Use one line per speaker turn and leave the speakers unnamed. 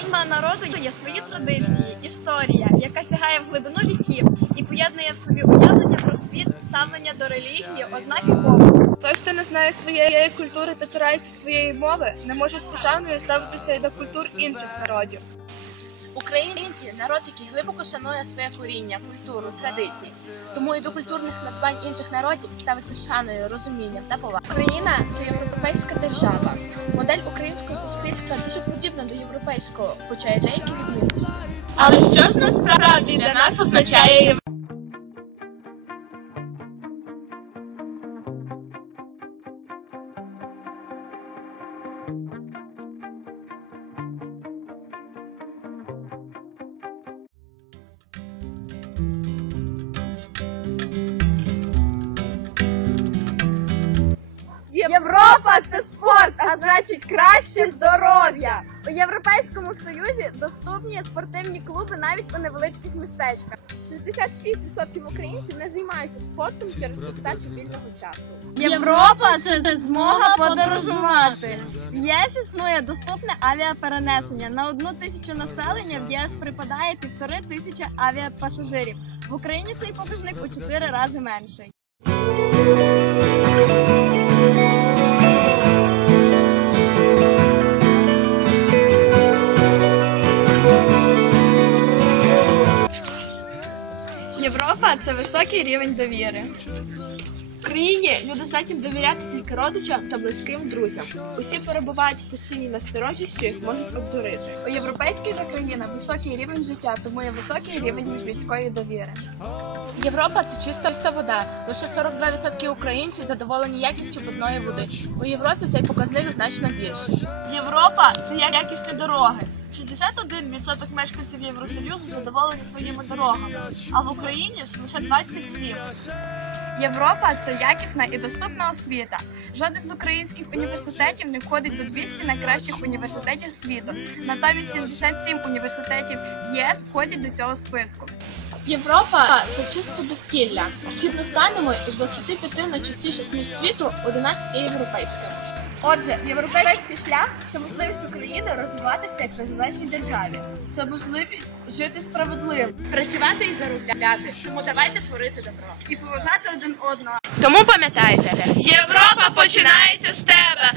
кожного народу є свої традиції, історія, яка сягає в глибину віків і поєднує в собі уявлення про світ, ставлення до релігії, ознаки мови.
Той, хто не знає своєї культури та цурається своєї мови, не може з пошаною ставитися і до культур інших народів.
Українці народ, який глибоко шанує своє коріння, культуру, традиції, тому і до культурних надбань інших народів ставиться шаною, розумінням та повагою.
Україна це європейська держава. Подібна до європейського, хоча й деякі відмінності. Але що ж насправді для нас означає Європа це спорт, а значить краще здоров'я. У Європейському Союзі доступні спортивні клуби навіть у невеличких містечках. 66% українців не займаються спортом через нестачу вільного часу.
Європа це змога подорожувати. В ЄС існує доступне авіаперенесення. На одну тисячу населення в ЄС припадає півтори тисячі авіапасажирів. В Україні цей показник у чотири рази менший.
Європа це високий рівень довіри. В країні люди здатні довіряти тільки родичам та близьким друзям. Усі перебувають в постійній насторожі, що їх можуть обдурити.
У європейських же країнах високий рівень життя, тому є високий рівень міжлюдської довіри. Європа це чиста вода. Лише 42% українців задоволені якістю питної води. У Європі цей показник значно більший.
Європа це якісні дороги. 61% мешканців Євросоюзу задоволені своїми дорогами, а в Україні ж лише 27%.
Європа це якісна і доступна освіта. Жоден з українських університетів не входить до 200 найкращих університетів світу. Натомість 77 університетів ЄС входять до цього списку.
Європа це чисто довкілля. Згідно з даними, із 25 найчастіших місць світу 11 є європейськими. Отже, європейський шлях це можливість України розвиватися як незалежній державі. Це можливість жити справедливо, працювати і заробляти. Тому давайте творити добро і поважати один одного.
Тому пам'ятайте,
Європа починається з тебе!